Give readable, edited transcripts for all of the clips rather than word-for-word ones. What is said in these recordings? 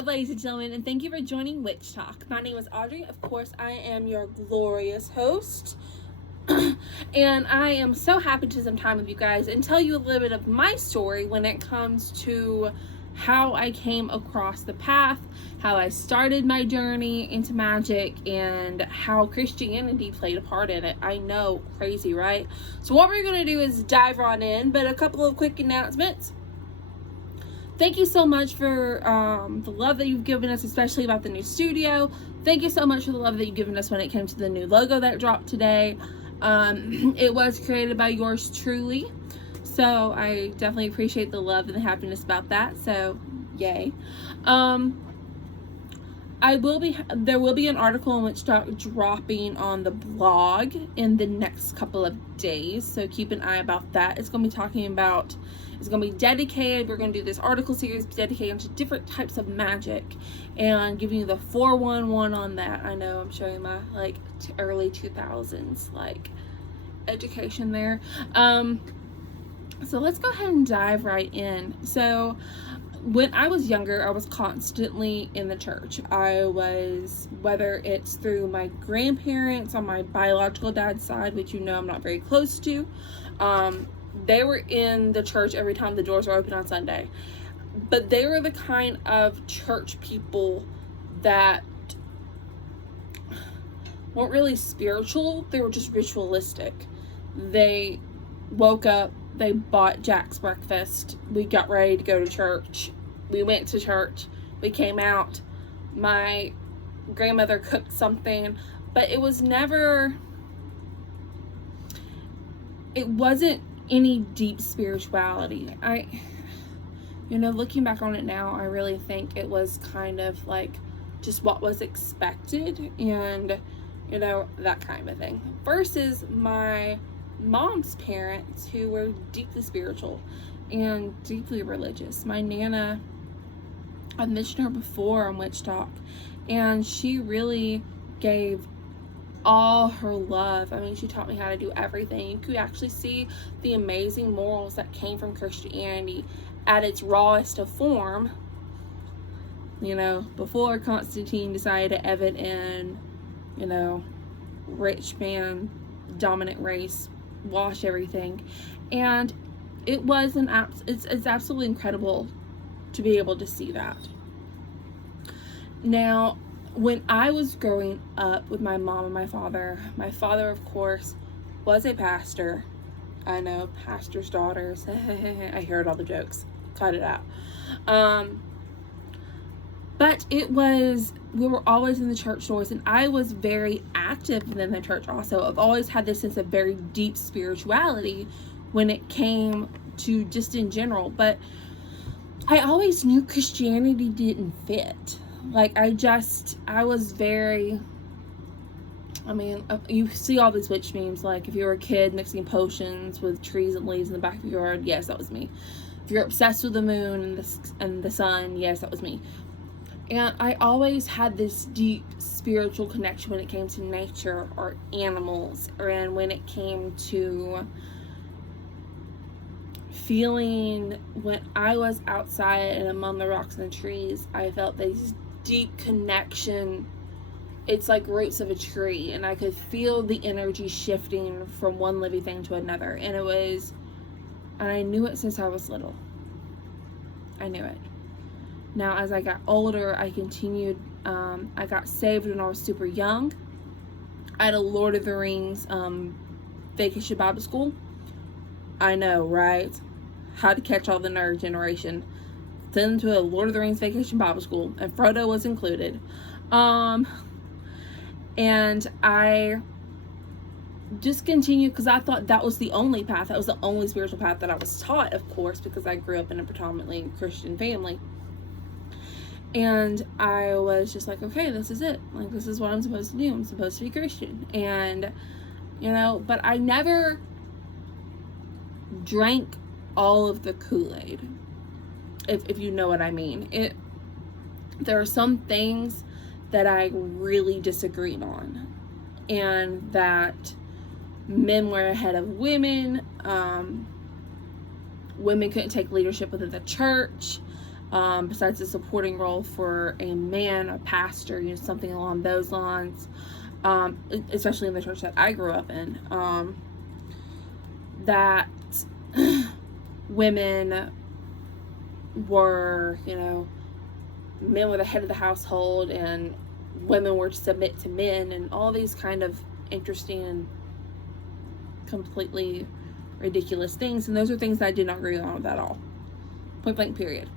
up, ladies and gentlemen, and thank you for joining Witch Talk. My name is Audrey. Of course, I am your glorious host. And I am so happy to spend time with you guys and tell you a little bit of my story when it comes to how I came across the path, how I started my journey into magic, and how Christianity played a part in it. I know, crazy, right? So what we're going to do is dive on in, but a couple of quick announcements. Thank you so much for the love that you've given us, especially about the new studio. Thank you so much for the love that you've given us when it came to the new logo that dropped today. It was created by yours truly, so I definitely appreciate the love and the happiness about that, so yay. There will be an article on Witch Talk dropping on the blog in the next couple of days, so keep an eye about that. It's going to be dedicated, we're going to do this article series dedicated to different types of magic and giving you the 411 on that. I know I'm showing my early 2000s education there. So let's go ahead and dive right in. So when I was younger, I was constantly in the church. I was, whether it's through my grandparents on my biological dad's side, which I'm not very close to, they were in the church every time the doors were open on Sunday. But they were the kind of church people that weren't really spiritual. They were just ritualistic. They woke up, they bought Jack's breakfast, we got ready to go to church, we went to church, we came out, my grandmother cooked something, but it wasn't any deep spirituality. Looking back on it now, I really think it was kind of just what was expected and that kind of thing, versus my mom's parents, who were deeply spiritual and deeply religious. My Nana, I've mentioned her before on Witch Talk, and she really gave all her love. She taught me how to do everything. You could actually see the amazing morals that came from Christianity at its rawest of form, before Constantine decided to have it in, rich man, dominant race, wash everything. And it was it's absolutely incredible to be able to see that. Now, when I was growing up with my mom and my father, of course, was a pastor. I know, pastor's daughters. I heard all the jokes. Cut it out. But we were always in the church doors, and I was very active in the church also. I've always had this sense of very deep spirituality when it came to just in general. But I always knew Christianity didn't fit. I was very, you see all these witch memes, if you were a kid mixing potions with trees and leaves in the back of your yard, yes, that was me. If you're obsessed with the moon and the sun, yes, that was me. And I always had this deep spiritual connection when it came to nature or animals, and when it came to feeling, when I was outside and among the rocks and the trees, I felt this deep connection. It's like roots of a tree, and I could feel the energy shifting from one living thing to another, and I knew it since I was little. I knew it. Now, as I got older, I continued. I got saved when I was super young. I had a Lord of the Rings vacation Bible school. I know, right? How to catch all the nerd generation. Send them to a Lord of the Rings vacation Bible school, and Frodo was included. And I just continued because I thought that was the only path. That was the only spiritual path that I was taught, of course, because I grew up in a predominantly Christian family. And I was just okay, this is it. This is what I'm supposed to do. I'm supposed to be Christian. And, but I never drank all of the Kool-Aid, if you know what I mean. There are some things that I really disagreed on, and that men were ahead of women. Women couldn't take leadership within the church. besides a supporting role for a man, a pastor, something along those lines, especially in the church that I grew up in, that women were, men were the head of the household and women were to submit to men, and all these kind of interesting and completely ridiculous things. And those are things that I did not agree on with at all. Point blank period.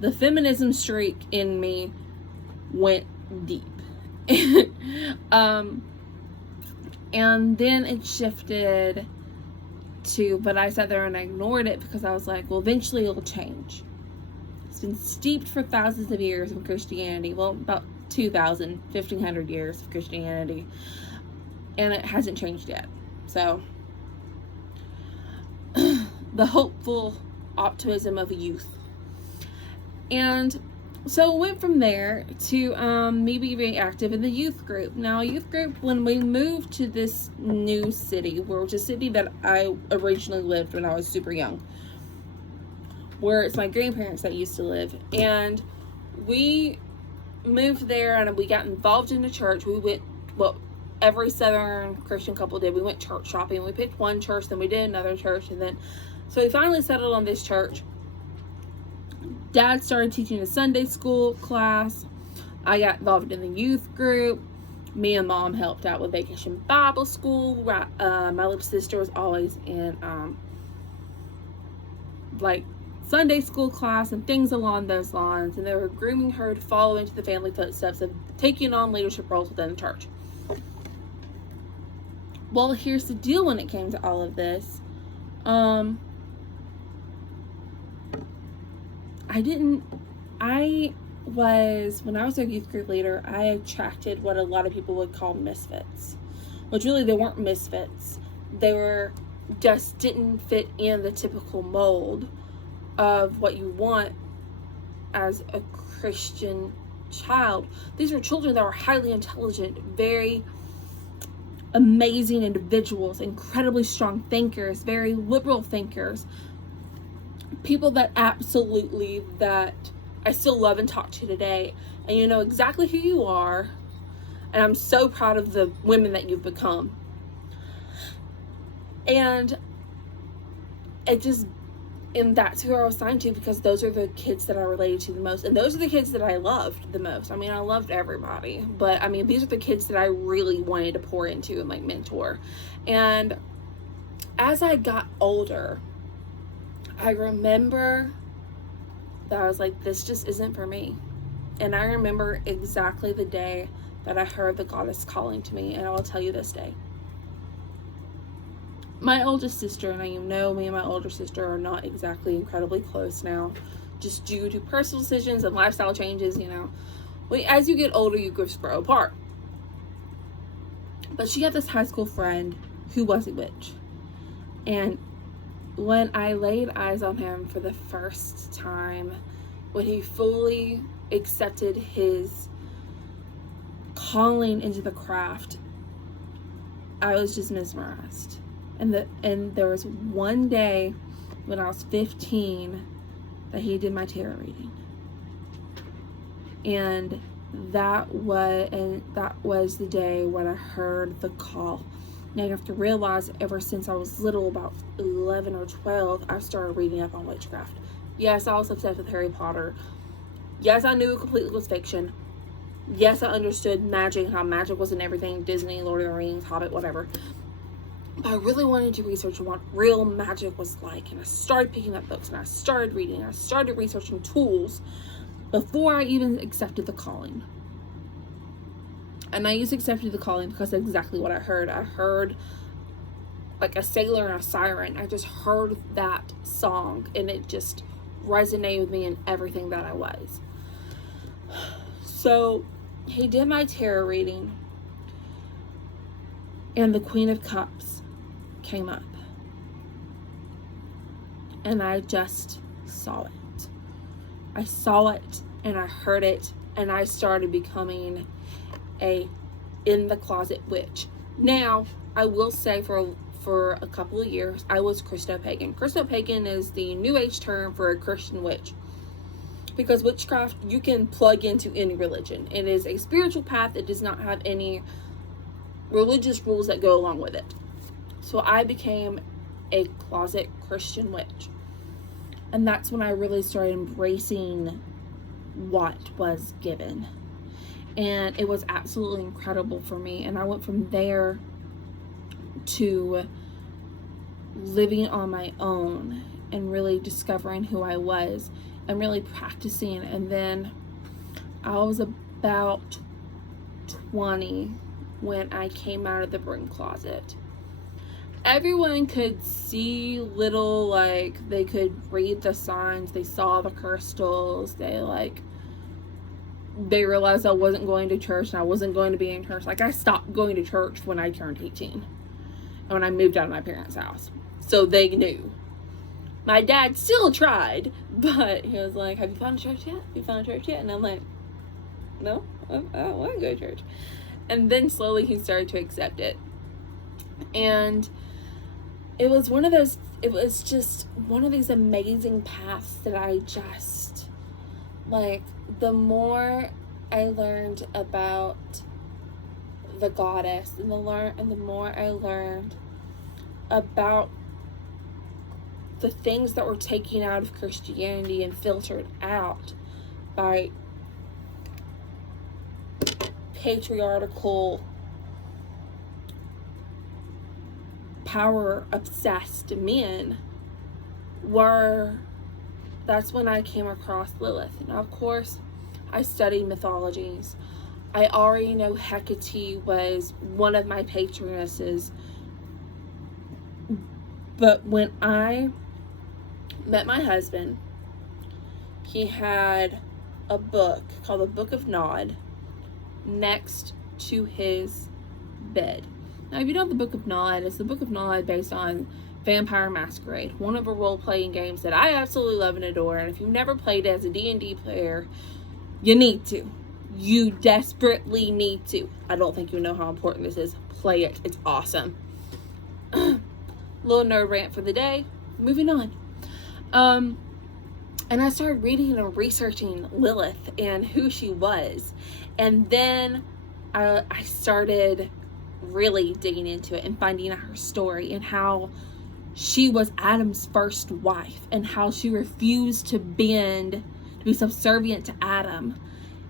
The feminism streak in me went deep. And then it shifted to, but I sat there and I ignored it because I was like, well, eventually it'll change. It's been steeped for thousands of years in Christianity. Well, about 1,500 years of Christianity. And it hasn't changed yet. So, the hopeful optimism of youth. And so it went from there to me being active in the youth group. Now, youth group, when we moved to this new city, which is a city that I originally lived when I was super young, where it's my grandparents that used to live, and we moved there and we got involved in the church. We went, well, every Southern Christian couple did. We went church shopping. We picked one church, then we did another church, and then so we finally settled on this church. Dad started teaching a Sunday school class. I got involved in the youth group. Me and Mom helped out with Vacation Bible School. My little sister was always in like Sunday school class and things along those lines. And they were grooming her to follow into the family footsteps of taking on leadership roles within the church. Well, here's the deal when it came to all of this. When I was a youth group leader, I attracted what a lot of people would call misfits. Which really, they weren't misfits. They were just didn't fit in the typical mold of what you want as a Christian child. These were children that were highly intelligent, very amazing individuals, incredibly strong thinkers, very liberal thinkers. People that absolutely, that I still love and talk to today. And you know exactly who you are. And I'm so proud of the women that you've become. And that's who I was assigned to, because those are the kids that I related to the most. And those are the kids that I loved the most. I mean, I loved everybody. But, I mean, these are the kids that I really wanted to pour into and, like, mentor. And as I got older, I remember that I was like, this just isn't for me. And I remember exactly the day that I heard the goddess calling to me. And I will tell you this day. My oldest sister, and me and my older sister are not exactly incredibly close now, just due to personal decisions and lifestyle changes, As you get older, you just grow apart. But she had this high school friend who was a witch. And when I laid eyes on him for the first time, when he fully accepted his calling into the craft, I was just mesmerized. And there was one day when I was 15 that he did my tarot reading. And that was the day when I heard the call. Now you have to realize, ever since I was little, about 11 or 12, I started reading up on witchcraft. Yes, I was obsessed with Harry Potter. Yes, I knew it completely was fiction. Yes, I understood magic, how magic was in everything, Disney, Lord of the Rings, Hobbit, whatever. I really wanted to research what real magic was like, and I started picking up books, and I started reading, and I started researching tools before I even accepted the calling. And I accepted the calling because that's exactly what I heard. I heard like a sailor and a siren. I just heard that song, and it just resonated with me in everything that I was. So he did my tarot reading, and the Queen of Cups came up, and I just saw it. I saw it, and I heard it, and I started becoming a in the closet witch. Now, I will say for a couple of years, I was Christo-pagan. Christo-pagan is the New Age term for a Christian witch. because witchcraft, you can plug into any religion. It is a spiritual path. It does not have any religious rules that go along with it. So I became a closet Christian witch. And that's when I really started embracing what was given. And it was absolutely incredible for me. And I went from there to living on my own and really discovering who I was and really practicing. And then I was about 20 when I came out of the broom closet. Everyone could see little, like, they could read the signs, they saw the crystals, they realized I wasn't going to church and I wasn't going to be in church. Like, I stopped going to church when I turned 18 and when I moved out of my parents' house. So they knew. My dad still tried, but he was like, have you found a church yet? Have you found a church yet? And I'm like, no, I don't want to go to church. And then slowly he started to accept it. And it was just one of these amazing paths that I just, like, the more I learned about the goddess and the more I learned about the things that were taken out of Christianity and filtered out by patriarchal, power obsessed men, that's when I came across Lilith. Now, of course, I studied mythologies. I already know Hecate was one of my patronesses. But when I met my husband, he had a book called the Book of Nod next to his bed. Now, if you know the Book of Nod, it's the Book of Nod based on Vampire Masquerade, one of the role-playing games that I absolutely love and adore. And if you've never played it as a D&D player, you need to. You desperately need to. I don't think you know how important this is. Play it. It's awesome. Little nerd rant for the day. Moving on. And I started reading and researching Lilith and who she was. And then I started really digging into it and finding out her story and how she was Adam's first wife and how she refused to bend, to be subservient to Adam,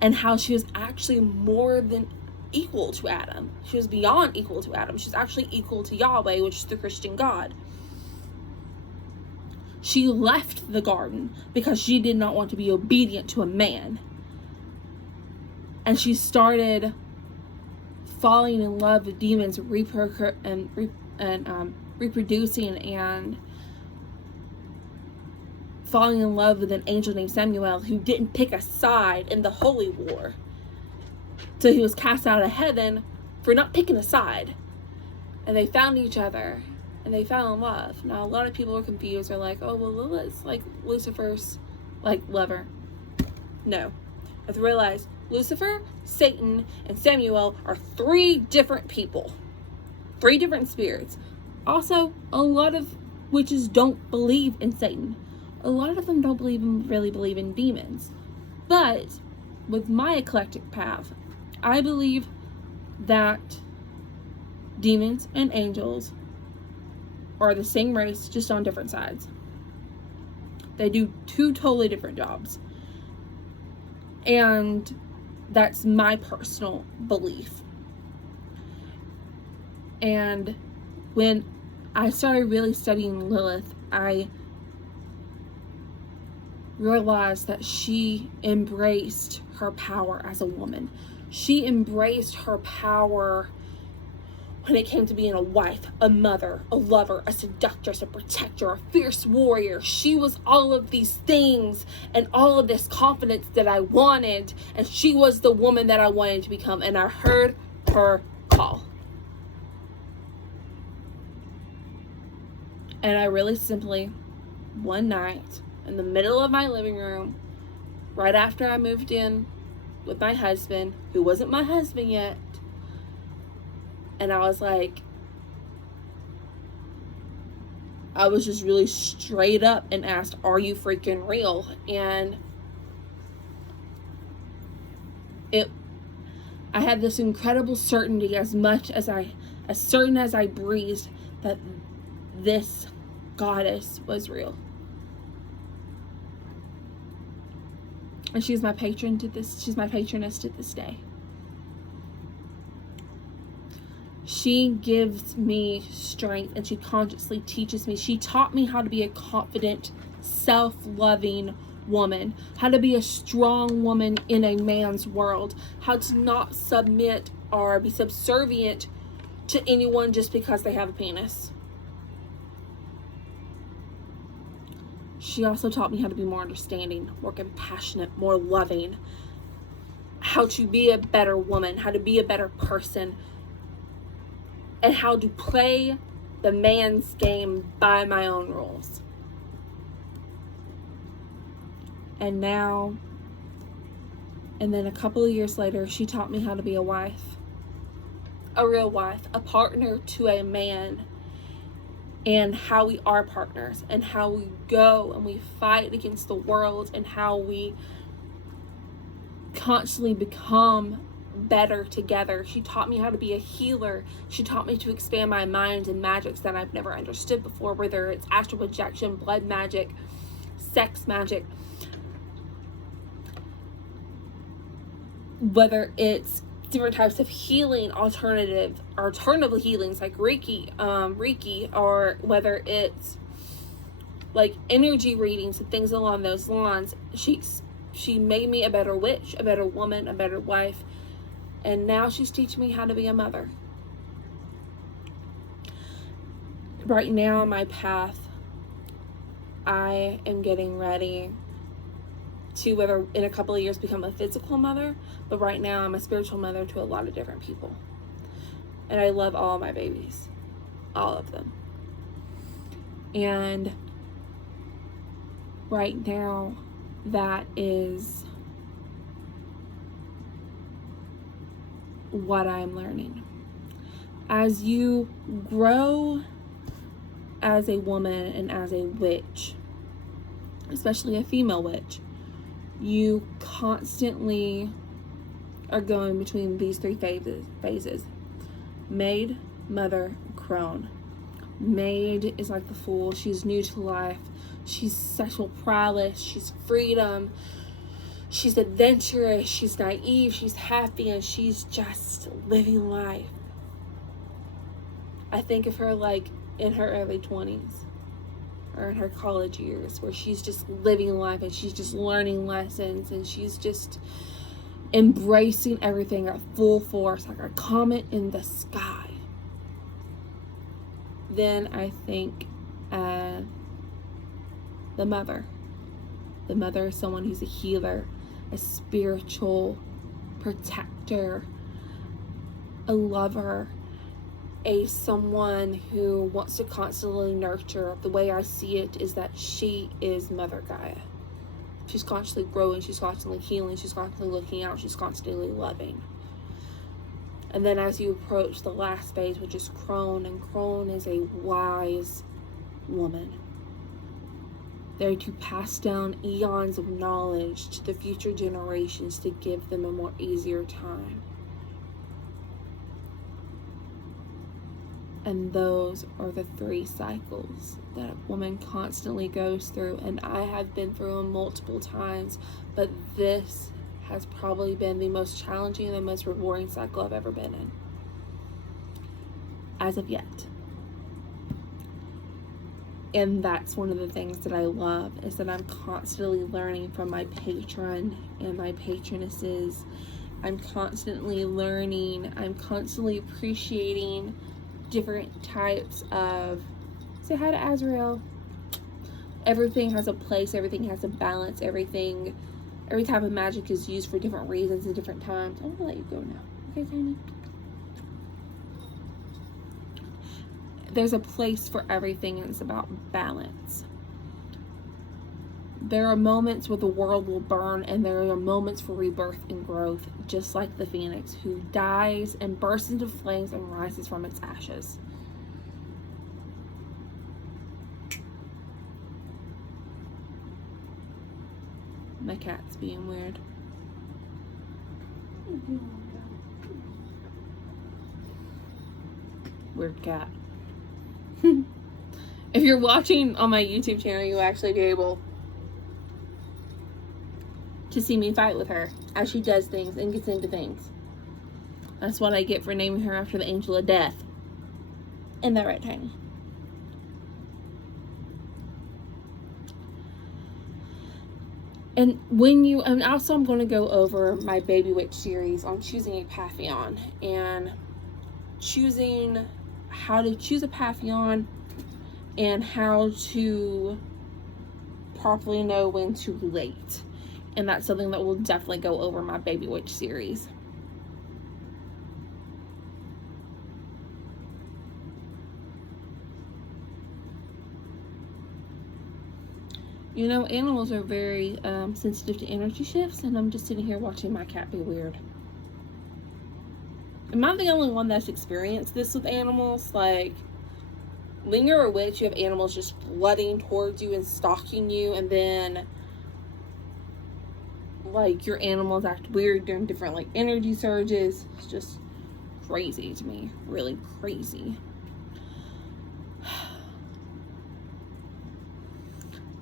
and how she was actually more than equal to Adam. She was beyond equal to Adam. She was actually equal to Yahweh, which is the Christian God. She left the garden because she did not want to be obedient to a man. And she started falling in love with demons, reproducing and falling in love with an angel named Samuel who didn't pick a side in the Holy War. So he was cast out of heaven for not picking a side. And they found each other and they fell in love. Now, a lot of people were confused. They're like, oh, well, Lilith's like Lucifer's like lover. No. I have to realize Lucifer, Satan, and Samuel are 3 different people. 3 different spirits. Also, a lot of witches don't believe in Satan. A lot of them don't really believe in demons. But with my eclectic path, I believe that demons and angels are the same race, just on different sides. They do 2 totally different jobs. And that's my personal belief. And when I started really studying Lilith, I realized that she embraced her power as a woman. She embraced her power when it came to being a wife, a mother, a lover, a seductress, a protector, a fierce warrior. She was all of these things and all of this confidence that I wanted, and she was the woman that I wanted to become, and I heard her call. And I really simply, one night, in the middle of my living room, right after I moved in with my husband, who wasn't my husband yet, and I was like, I was just really straight up and asked, are you freaking real? And I had this incredible certainty, as certain as I breathed, that this goddess was real. And she's my patroness to this day. She gives me strength, and she consciously teaches me. She taught me how to be a confident, self-loving woman, how to be a strong woman in a man's world, how to not submit or be subservient to anyone just because they have a penis. She also taught me how to be more understanding, more compassionate, more loving, how to be a better woman, how to be a better person, and how to play the man's game by my own rules. And now, and then a couple of years later, she taught me how to be a wife. A real wife, a partner to a man, and how we are partners, and how we go and we fight against the world, and how we constantly become better together. She taught me how to be a healer. She taught me to expand my mind in magics that I've never understood before, whether it's astral projection, blood magic, sex magic, whether it's different types of healing, alternative healings like Reiki, or whether it's like energy readings and things along those lines. She made me a better witch, a better woman, a better wife, and now she's teaching me how to be a mother. Right now on my path, I am getting ready to, whether in a couple of years, become a physical mother, but right now I'm a spiritual mother to a lot of different people. And I love all my babies, all of them. And right now, that is what I'm learning. As you grow as a woman and as a witch, especially a female witch, you constantly are going between these three phases. Maid, mother, crone. Maid is like the fool. She's new to life. She's sexual prowess. She's freedom. She's adventurous. She's naive. She's happy. And she's just living life. I think of her like in her early 20s. Or in her college years, where she's just living life and she's just learning lessons and she's just embracing everything at full force, like a comet in the sky. Then I think the mother. The mother is someone who's a healer, a spiritual protector, a lover, someone who wants to constantly nurture. The way I see it is that she is Mother Gaia. She's constantly growing, she's constantly healing, she's constantly looking out, she's constantly loving. And then as you approach the last phase, which is crone, and crone is a wise woman. They're to pass down eons of knowledge to the future generations to give them a more easier time. And those are the three cycles that a woman constantly goes through. And I have been through them multiple times, but this has probably been the most challenging and the most rewarding cycle I've ever been in. As of yet. And that's one of the things that I love, is that I'm constantly learning from my patron and my patronesses. I'm constantly learning. I'm constantly appreciating different types of, say hi to Azrael. Everything has a place, everything has a balance, every type of magic is used for different reasons at different times. I'm gonna let you go now. Okay, Tiny? There's a place for everything, and it's about balance. There are moments where the world will burn, and there are moments for rebirth and growth, just like the phoenix, who dies and bursts into flames and rises from its ashes. My cat's being weird. Weird cat. If you're watching on my YouTube channel, you'll actually be able to see me fight with her as she does things and gets into things. That's what I get for naming her after the angel of death. Isn't that right, Tiny? And also I'm going to go over my Baby Witch series on choosing a Pantheon and choosing how to choose a Pantheon and how to properly know when to relate. And that's something that will definitely go over my Baby Witch series. You know, animals are very sensitive to energy shifts, and I'm just sitting here watching my cat be weird. Am I the only one that's experienced this with animals? Like, when you're a witch, you have animals just flooding towards you and stalking you, and then, like, your animals act weird during different, like, energy surges. It's just crazy to me. Really crazy.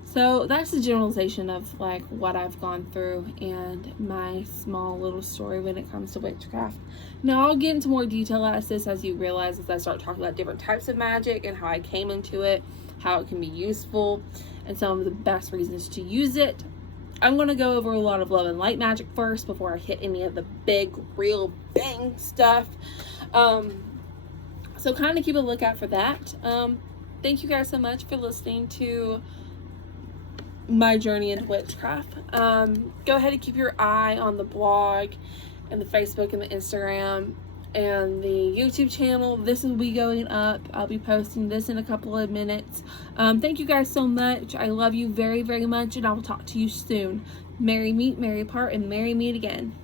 So that's the generalization of like what I've gone through and my small little story when it comes to witchcraft. Now I'll get into more detail as you realize as I start talking about different types of magic and how I came into it, how it can be useful, and some of the best reasons to use it. I'm going to go over a lot of love and light magic first before I hit any of the big, real bang stuff. So kind of keep a lookout for that. Thank you guys so much for listening to my journey into witchcraft. Go ahead and keep your eye on the blog and the Facebook and the Instagram and the YouTube channel. This will be going up. I'll be posting this in a couple of minutes. Thank you guys so much. I love you very, very much, and I will talk to you soon. Merry meet, merry part, and merry meet again.